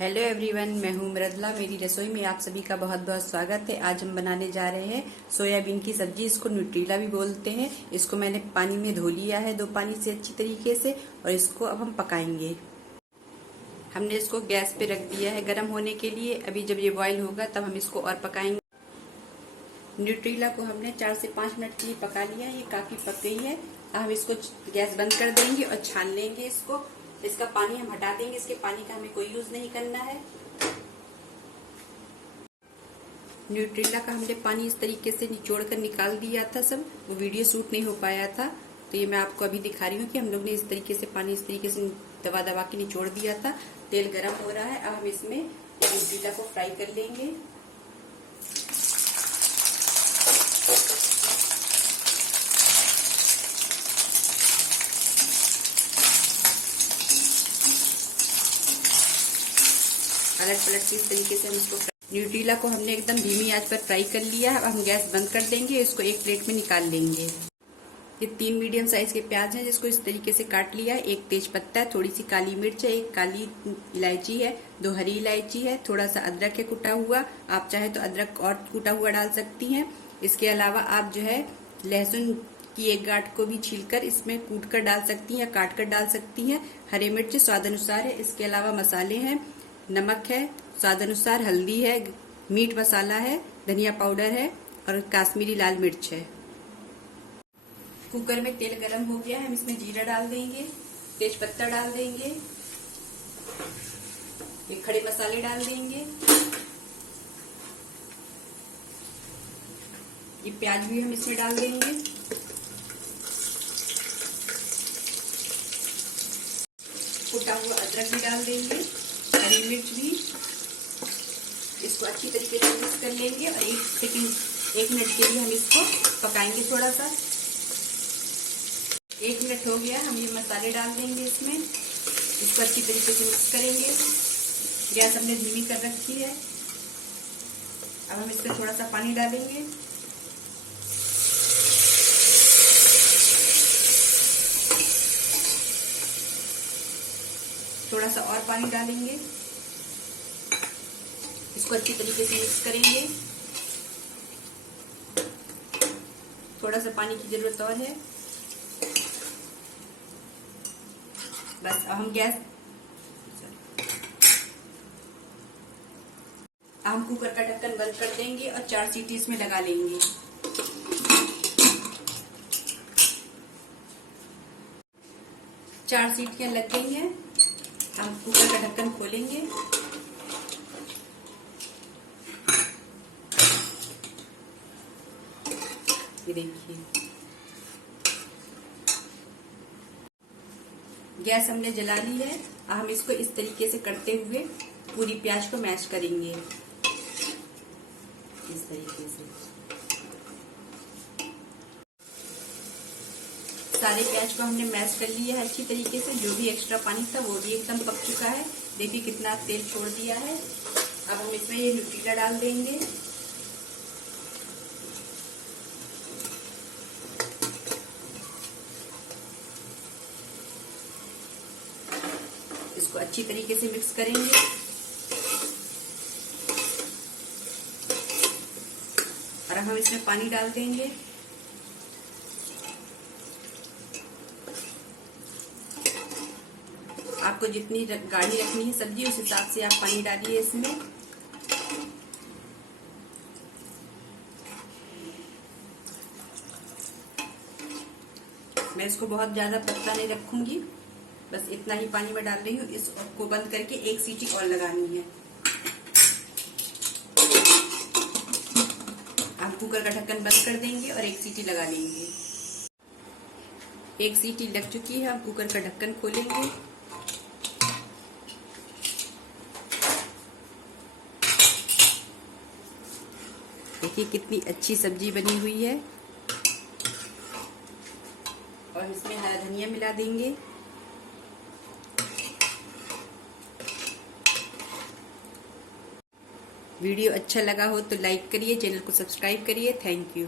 Hello everyone, मैं हूं मृदुला। मेरी रसोई में आप सभी का बहुत बहुत स्वागत है। आज हम बनाने जा रहे हैं सोयाबीन की सब्जी। इसको न्यूट्रीला भी बोलते हैं। इसको मैंने पानी में धो लिया है 2 पानी से अच्छी तरीके से, और इसको अब हम पकाएंगे। हमने इसको गैस पे रख दिया है गर्म होने के लिए। अभी जब ये बॉईल होगा तब हम इसको और पकाएंगे। न्यूट्रीला को हमने 4 से 5 मिनट के लिए पका लिया है। ये काफी पक गई है। अब हम इसको गैस बंद कर देंगे और छान लेंगे इसको। इसका पानी हम हटा देंगे। इसके पानी का हमें कोई यूज नहीं करना है। न्यूट्रीला का हमने पानी इस तरीके से निचोड़ कर निकाल दिया था सब। वो वीडियो शूट नहीं हो पाया था, तो ये मैं आपको अभी दिखा रही हूँ कि हम लोग ने इस तरीके से पानी इस तरीके से दबा दबा के निचोड़ दिया था। तेल गरम हो रहा है। अब हम इसमें न्यूट्रीला को फ्राई कर लेंगे। अलग पलट के इस तरीके से हम इसको न्यूट्रीला को हमने एकदम धीमी आंच पर फ्राई कर लिया है। अब हम गैस बंद कर देंगे। इसको एक प्लेट में निकाल लेंगे। ये 3 मीडियम साइज के प्याज हैं, जिसको इस तरीके से काट लिया है। 1 तेज पत्ता है, थोड़ी सी काली मिर्च है, 1 काली इलायची है, 2 हरी इलायची है, थोड़ा सा अदरक है कुटा हुआ। आप चाहे तो अदरक और कुटा हुआ डाल सकती हैं। इसके अलावा आप जो है लहसुन की 1 गांठ को भी छीलकर इसमें कूट कर डाल सकती हैं या काट कर डाल सकती हैं। हरी मिर्च स्वाद अनुसार है। इसके अलावा मसाले हैं, नमक है स्वाद अनुसार, हल्दी है, मीट मसाला है, धनिया पाउडर है और कश्मीरी लाल मिर्च है। कुकर में तेल गरम हो गया है। हम इसमें जीरा डाल देंगे, तेज पत्ता डाल देंगे, ये खड़े मसाले डाल देंगे। ये प्याज भी हम इसमें डाल देंगे। कुटा हुआ अदरक भी डाल देंगे, हरी मिर्च भी। इसको अच्छी तरीके से मिक्स कर लेंगे और 1 मिनट के लिए हम इसको पकाएंगे थोड़ा सा। 1 मिनट हो गया। हम ये मसाले डाल देंगे इसमें। इसको अच्छी तरीके से मिक्स करेंगे। गैस हमने धीमी कर रखी है। अब हम इसमें थोड़ा सा पानी डालेंगे। थोड़ा सा और पानी डालेंगे। इसको अच्छी तरीके से मिक्स करेंगे। थोड़ा सा पानी की जरूरत और है। बस अब हम कुकर का ढक्कन बंद कर देंगे और 4 सीटी इसमें लगा लेंगे। 4 सीटियां लग गई हैं। हम कुकर का ढक्कन खोलेंगे। ये देखिए, गैस हमने जला ली है। हम इसको इस तरीके से करते हुए पूरी प्याज को मैश करेंगे। इस तरीके से सारे प्याज को हमने मैश कर लिया है अच्छी तरीके से। जो भी एक्स्ट्रा पानी था वो भी एकदम पक चुका है। देखिए कितना तेल छोड़ दिया है। अब हम इसमें ये न्यूट्रीला डाल देंगे। इसको अच्छी तरीके से मिक्स करेंगे। और हम इसमें पानी डाल देंगे। आपको जितनी गाढ़ी रखनी है सब्जी, उस हिसाब से आप पानी डालिए इसमें। मैं इसको बहुत ज्यादा पतला नहीं रखूंगी, बस इतना ही पानी में डाल रही हूँ। इसको बंद करके 1 सीटी और लगानी है। आप कुकर का ढक्कन बंद कर देंगे और 1 सीटी लगा लेंगे। 1 सीटी लग चुकी है। हम कुकर का ढक्कन खोलेंगे। देखिए कितनी अच्छी सब्जी बनी हुई है। और इसमें हरा धनिया मिला देंगे। वीडियो अच्छा लगा हो तो लाइक करिए, चैनल को सब्सक्राइब करिए। Thank you.